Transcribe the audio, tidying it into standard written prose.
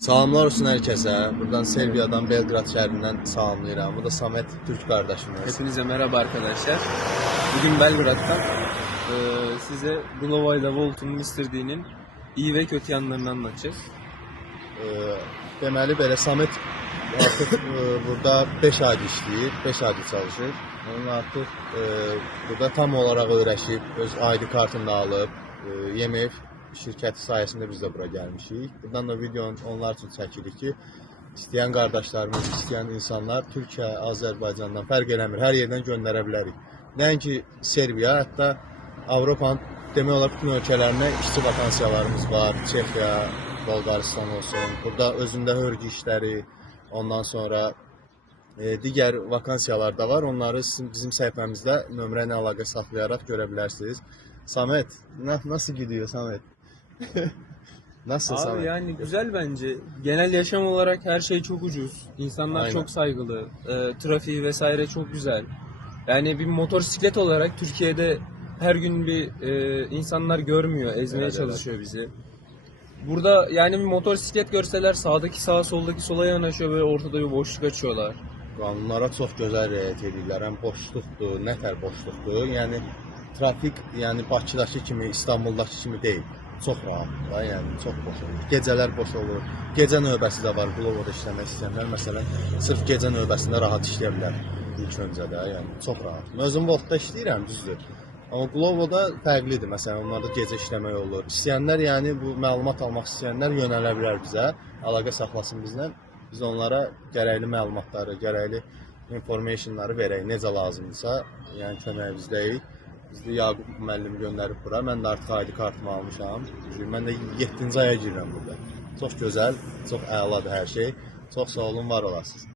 Salamlar olsun herkese. Buradan Serbiyadan, Belgrad şəhərindən salamlayıram. Bu da Samet Türk kardeşimiz. Hepinize merhaba arkadaşlar. Bugün Belgrad'dan size Glova ile Volt'un Mr. D'nin iyi ve kötü yanlarını anlatacağız. Deməli belə Samet artıq burada 5 aydır işləyir, 5 aydır çalışır. Onun artıq burada tam olaraq öyrəşib, öz ID kartını da alıb, yemək şirkəti sayəsində biz də bura gəlmişik. Buradan da videonu onlar üçün çəkirik ki, istəyən qardaşlarımız, istəyən insanlar Türkiyə, Azərbaycandan fərq eləmir, hər yerdən göndərə bilərik. Nəinki Serbiya, hətta Avropanın demək olar bütün ölkələrinə işçi vakansiyalarımız var. Çexiya, Bolqarıstan olsun. Burada özündə hörgü işləri, ondan sonra digər vakansiyalar da var. Onları bizim səhifəmizdə nömrə ilə əlaqə saxlayaraq görə bilərsiniz. Samet, nasıl gidiyor Samet? Nasıl Abi Samet? yani güzel bence. Genel yaşam olarak her şey çok ucuz. İnsanlar Aynen. çok saygılı. Trafiği vesaire çok güzel. Yani bir motosiklet olarak Türkiye'de her gün bir insanlar görmüyor, ezmeye Evet, çalışıyor bizi. Burada yani bir motosiklet görseler sağdaki sağa soldaki sola yanaşıyor ve ortada bir boşluk açıyorlar. Qanunlara çox gözəl riayət edirlər. Həm boşluqdur, nətər boşluqdur. Yəni trafik, yəni Bakıdakı kimi, İstanbuldakı kimi deyil. Çox rahatdır da, yəni çox boş olur. Gecələr boş olur. Gecə növbəsi də var. Glovoda işləmək istəyənlər məsələn, sırf gecə növbəsində rahat işləyə bilər ilk öncədə, yəni çox rahat. Özüm Voltda işləyirəm, düzdür. Amma Glovoda fərqlidir. Məsələn, onlarda gecə işləmək olur. İstəyənlər, yəni bu məlumat almaq istəyənlər yönələ bilər bizə, əlaqə saxlasın bizlə. Biz onlara gərəkli məlumatları, gərəkli informationları verək, necə lazımdırsa, yəni köməyimizdəyik. Bizdə Yaqub müəllim göndərib bura. Mən də artıq ID kartımı almışam. Mən də 7-ci aya girirəm burada. Çox gözəl, çox əladır hər şey. Çox sağ olun, var olasınız.